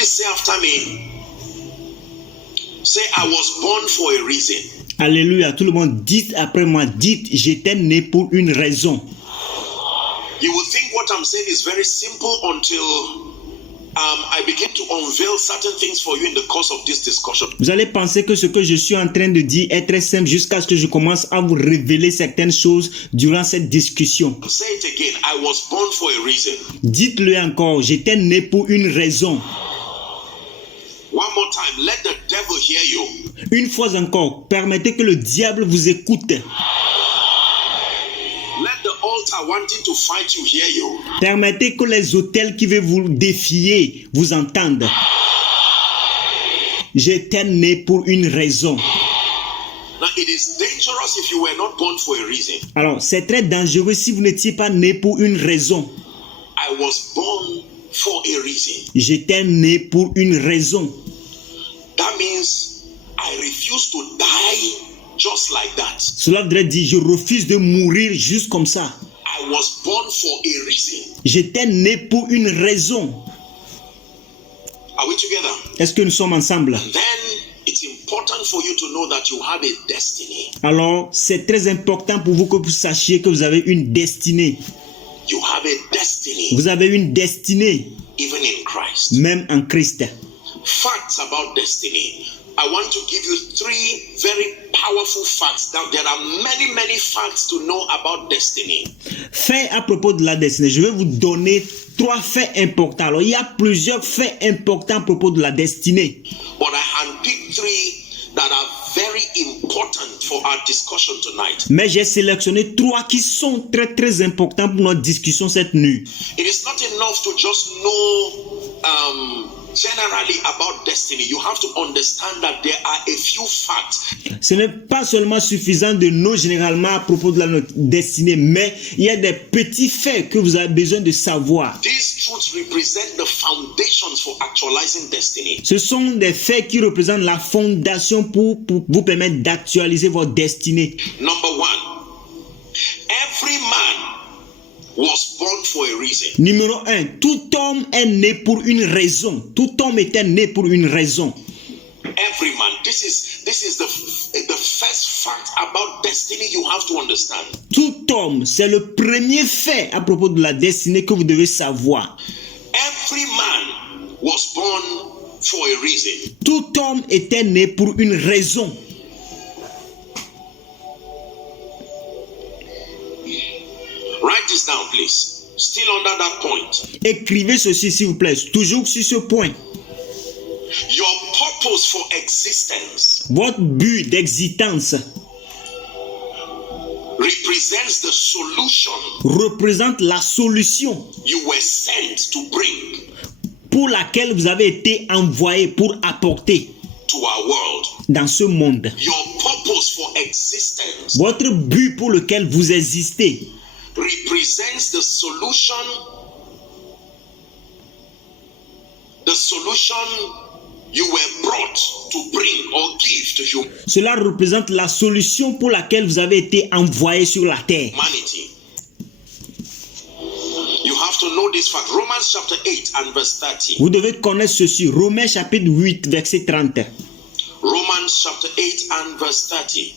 Please say after me. Say, I was born for a reason. Alléluia. Tout le monde, dites après moi. Dites, j'étais né pour une raison. You will think what I'm saying is very simple until I begin to unveil certain things for you in the course of this discussion. Vous allez penser que ce que je suis en train de dire est très simple jusqu'à ce que je commence à vous révéler certaines choses durant cette discussion. Say it again. I was born for a reason. Dites-le encore, j'étais né pour une raison. One more time. Let the devil hear you. Une fois encore, permettez que le diable vous écoute. Let the altar wanting to fight you hear you. Permettez que les autels qui veulent vous défier vous entendent. J'étais né pour une raison. Now it is dangerous if you were not born for a reason. Alors, c'est très dangereux si vous n'étiez pas né pour une raison. I was born for a reason. J'étais né pour une raison. That means I refuse to die just like that. Cela voudrait dire, je refuse de mourir juste comme ça. I was born for a reason. J'étais né pour une raison. Are we together? Est-ce que nous sommes ensemble? Then it's important for you to know that you have a destiny. Alors, c'est très important pour vous que vous sachiez que vous avez une destinée. You have a destiny, Vous avez une destinée, even in Christ. même en Christ. Facts about destiny. I want to give you 3 very powerful facts. Now, there are many facts to know about destiny. Faits à propos de la destinée. Je vais vous donner 3 faits importants. Alors, il y a plusieurs faits importants à propos de la destinée. But I handpicked 3 that are very important for our discussion tonight. Mais j'ai sélectionné 3 qui sont très importants pour notre discussion cette nuit. It is not enough to just know generally about destiny. You have to understand that there are a few facts. Ce n'est pas seulement suffisant de know généralement à propos de notre destinée, mais il y a des petits faits que vous avez besoin de savoir. These truths represent the foundations for actualizing destiny. Ce sont des faits qui représentent la fondation pour vous permettre d'actualiser votre destinée. Number 1, every man was born for a reason. Numéro 1, tout homme est né pour une raison. Tout homme était né pour une raison. Every man. This is the first fact about destiny you have to understand. Tout homme, c'est le premier fait à propos de la destinée que vous devez savoir. Every man was born for a reason. Tout homme était né pour une raison. Write this down, please. Still under that point. Écrivez ceci, s'il vous plaît, toujours sur ce point. Your purpose for existence Votre but d'existence represents the solution représente la solution you were sent to bring pour laquelle vous avez été envoyé pour apporter to our world. dans ce monde. Your purpose for existence Votre but pour lequel vous existez represents the solution you were brought to bring or give to Cela représente la solution pour laquelle vous avez été envoyé sur la terre. humanity. You have to know this fact. Romans chapter 8 and verse 30. Vous devez connaître ceci. Romains chapitre 8 verset 30. Romans chapter 8 and verse 30.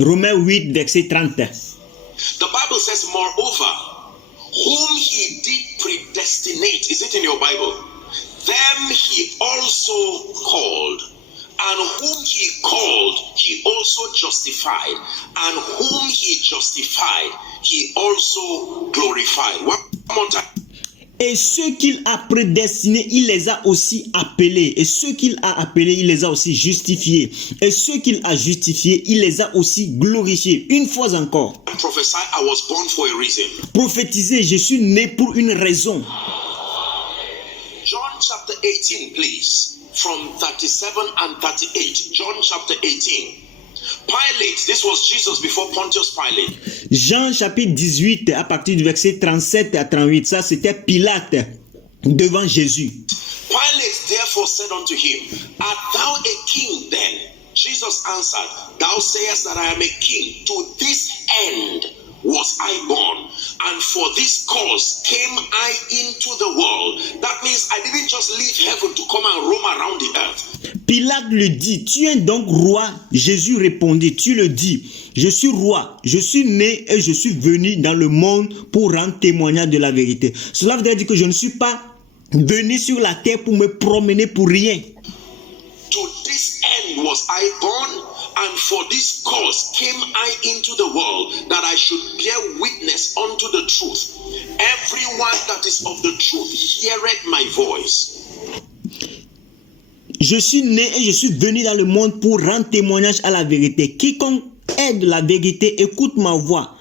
Romains 8 verset 30. The Bible says, moreover, whom he did predestinate, is it in your Bible? Them he also called, and whom he called, he also justified, and whom he justified, he also glorified. One more time. Et ceux qu'il a prédestinés, il les a aussi appelés. Et ceux qu'il a appelés, il les a aussi justifiés. Et ceux qu'il a justifiés, il les a aussi glorifiés. Une fois encore. Prophesy, I was born for a reason. Prophétisez, je suis né pour une raison. John chapter 18, please. From 37 and 38. John chapter 18. Pilate, this was Jesus before Pontius Pilate. Jean chapitre 18 à partir du verset 37 à 38. Ça c'était Pilate devant Jésus. Pilate therefore said unto him, art thou a king then? Jesus answered, thou sayest that I am a king. To this end was I born, and for this cause came I into the world. That means I didn't just leave heaven to come and roam around the earth. Pilate le dit, tu es donc roi? Jésus répondit, tu le dis, je suis roi, je suis né et je suis venu dans le monde pour rendre témoignage de la vérité. Cela veut dire que je ne suis pas venu sur la terre pour me promener pour rien. To this end was I born, and for this cause came I into the world, that I should bear witness unto the truth. Everyone that is of the truth heareth my voice. Je suis né et je suis venu dans le monde pour rendre témoignage à la vérité. Quiconque est de la vérité, écoute ma voix.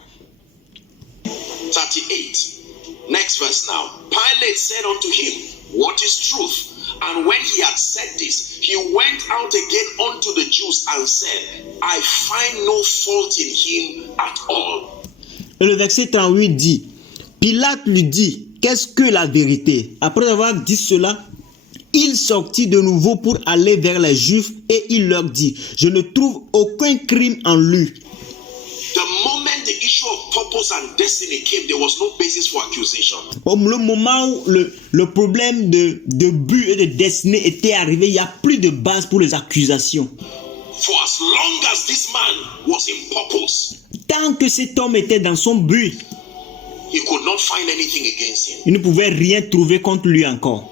38. Next verse now. Pilate said unto him, what is truth? And when he had said this, he went out again unto the Jews and said, I find no fault in him at all. Et le verset 38 dit, Pilate lui dit, qu'est-ce que la vérité? Après avoir dit cela, il sortit de nouveau pour aller vers les Juifs et il leur dit, je ne trouve aucun crime en lui. The moment the issue of purpose and destiny came, there was no basis for accusation. Le moment où le problème de but et de destinée était arrivé, il n'y a plus de base pour les accusations. For as long as this man was in purpose, Tant que cet homme était dans son but, he could not find anything against him. il ne pouvait rien trouver contre lui encore.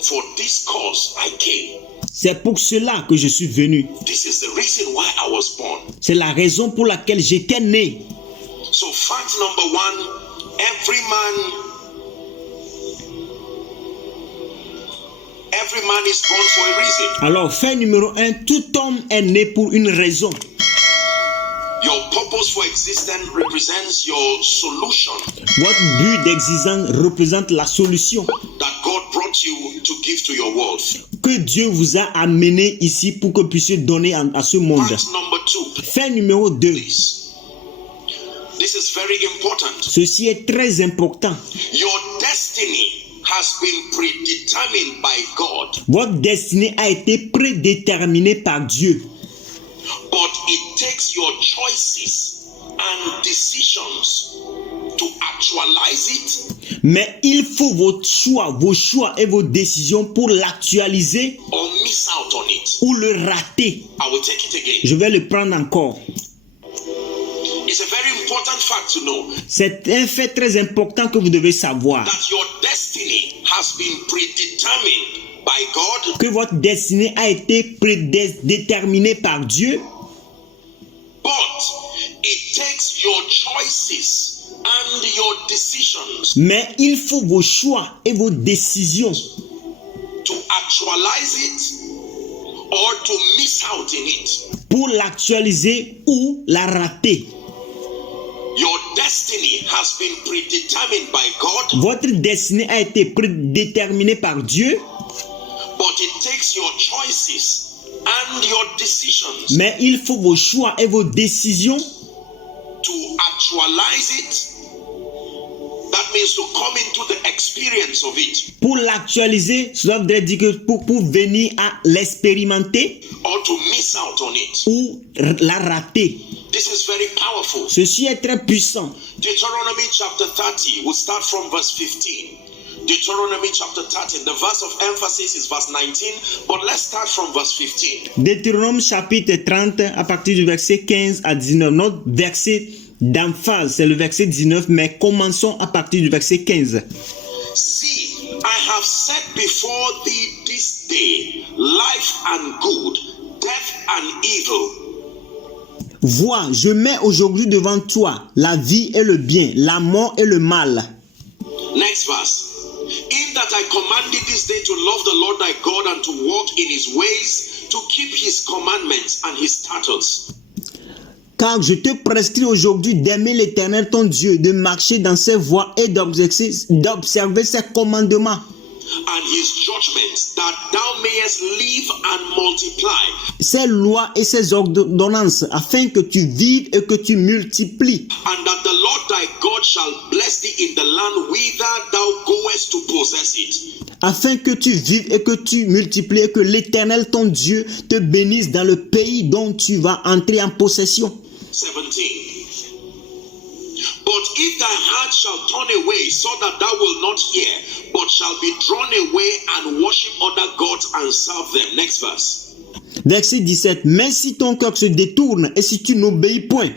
For this cause I came. C'est pour cela que je suis venu. This is the reason why I was born. C'est la raison pour laquelle j'étais né. So fact number one, every man is born for a reason. Alors, fait numéro 1, tout homme est né pour une raison. Your purpose for existence represents your solution Votre but d'existence représente la solution that God brought you to give to your world. que Dieu vous a amené ici pour que vous puissiez donner à ce monde. Fact number two, Fait numéro 2, please. This is very important. ceci est très important. Your destiny has been predetermined by God, Votre destinée a été prédéterminée par Dieu. but it takes your choices and decisions to actualize it Mais il faut vos choix et vos décisions pour l'actualiser or miss out on it. ou le rater. I will take it again. Je vais le prendre encore. It's a very important fact to know C'est un fait très important que vous devez savoir. that your destiny has been predetermined by God, Que votre destinée a été prédéterminée par Dieu. but it takes your choices and your decisions Mais il faut vos choix et vos décisions to actualize it or to miss out in it. pour l'actualiser ou la rater. Your destiny has been predetermined by God, Votre destinée a été prédéterminée par Dieu, but it takes your choices and your decisions mais il faut vos choix et vos décisions to actualize it. That means to come into the experience of it, pour l'actualiser. Cela voudrait dire que pour venir à l'expérimenter or to miss out on it. ou la rater. This is very powerful. Ceci est très puissant. Deuteronomy chapter 30, we'll start from verse 15. Deuteronomy chapter 30, the verse of emphasis is verse 19, but let's start from verse 15. Deutéronome chapitre 30 à partir du verset 15 à 19. Notre verset d'emphase, c'est le verset 19, mais commençons à partir du verset 15. See, I have set before thee this day life and good, death and evil. Vois, je mets aujourd'hui devant toi la vie et le bien, la mort et le mal. Next verse. In that I command thee this day to love the Lord thy God and to walk in his ways, to keep his commandments and his statutes. Car je te prescris aujourd'hui d'aimer l'Éternel ton Dieu, de marcher dans ses voies et d'observer ses commandements. And his judgments, that thou mayest live and multiply. Ses lois et ses ordonnances, afin que tu vives et que tu multiplies. And that the Lord thy God shall bless thee in the land whither thou goest to possess it. Afin que tu vives et que tu multiplies et que l'Éternel ton Dieu te bénisse dans le pays dont tu vas entrer en possession. 17. But if thy heart shall turn away, so that thou wilt not hear, but shall be drawn away and worship other gods and serve them. Next verse. Verset 17. Mais si ton cœur se détourne et si tu n'obéis point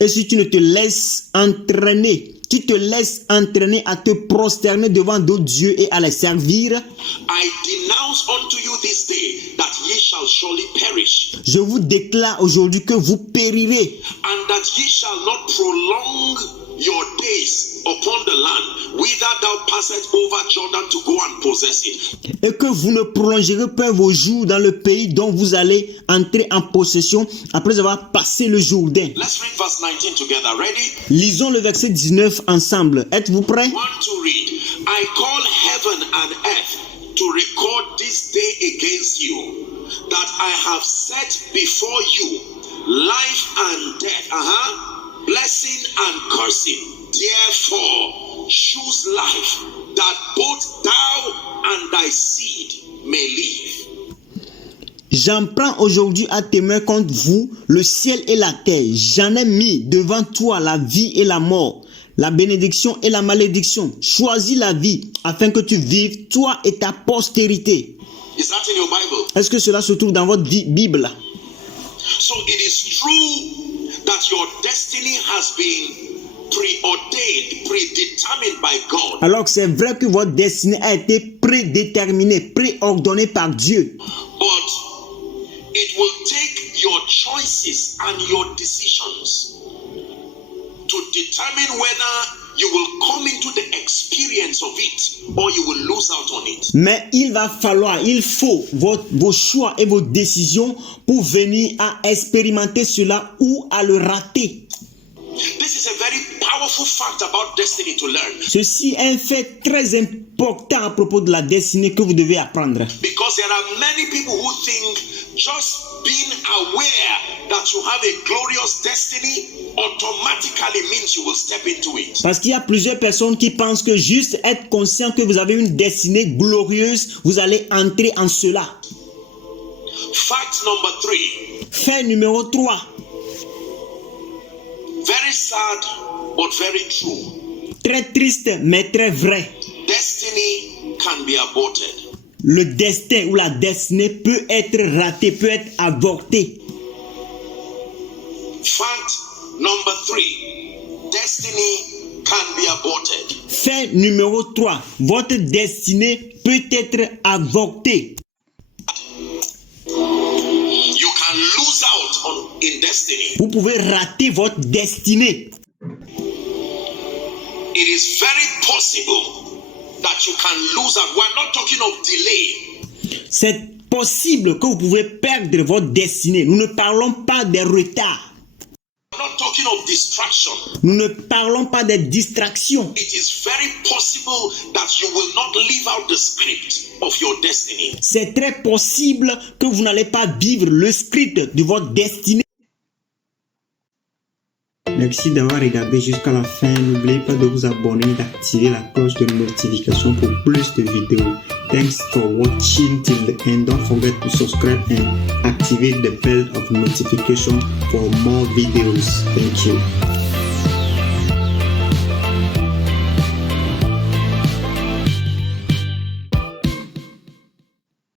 et si tu ne te laisses entraîner, tu te laisses entraîner à te prosterner devant d'autres dieux et à les servir, I denounce unto you this day that ye shall surely perish, je vous déclare aujourd'hui que vous périrez and that ye shall not prolong your days upon the land whither thou passest over Jordan to go and possess it. et que vous ne prolongerez pas vos jours dans le pays dont vous allez entrer en possession après avoir passé le Jourdain. Let's read verse 19 together. Ready? Lisons le verset 19 ensemble. Êtes-vous prêts? One to read. I call heaven and earth to record this day against you, that I have set before you life and death, blessing and cursing. Therefore, choose life, that both thou and thy seed may live. J'en prends aujourd'hui à témoin contre vous le ciel et la terre. J'en ai mis devant toi la vie et la mort, la bénédiction et la malédiction. Choisis la vie afin que tu vives, toi et ta postérité. Is that in your Bible? Est-ce que cela se trouve dans votre Bible? So it is true that your destiny has been preordained, predetermined by God. Alors que c'est vrai que votre destinée a été prédéterminée, préordonnée par Dieu. But it will take your choices and your decisions to determine whether you will come into the experience of it or you will lose out on it. Mais il faut vos choix et vos décisions pour venir à expérimenter cela ou à le rater. This is a very powerful fact about destiny to learn. Ceci est un fait très important à propos de la destinée que vous devez apprendre. Because there are many people who think just being aware that you have a glorious destiny automatically means you will step into it. Parce qu'il y a plusieurs personnes qui pensent que juste être conscient que vous avez une destinée glorieuse, vous allez entrer en cela. Fact number 3. Fait numéro 3. Very sad but very true. Très triste mais très vrai. Destiny can be aborted. Le destin ou la destinée peut être raté, peut être avorté. Fact number 3. Destiny can be aborted. Fait numéro 3. Votre destinée peut être avortée. You can lose out in destiny. Vous pouvez rater votre destinée. It is very possible that you can lose out. We're not talking of delay. C'est possible que vous pouvez perdre votre destinée. Nous ne parlons pas des retards. We're not talking of distraction. Nous ne parlons pas des distractions. It is very possible that you will not live out the script of your destiny. C'est très possible que vous n'allez pas vivre le script de votre destinée. Merci d'avoir regardé jusqu'à la fin. N'oubliez pas de vous abonner et d'activer la cloche de notification pour plus de vidéos. Thanks for watching till the end. Don't forget to subscribe and activate the bell of notification for more videos. Thank you.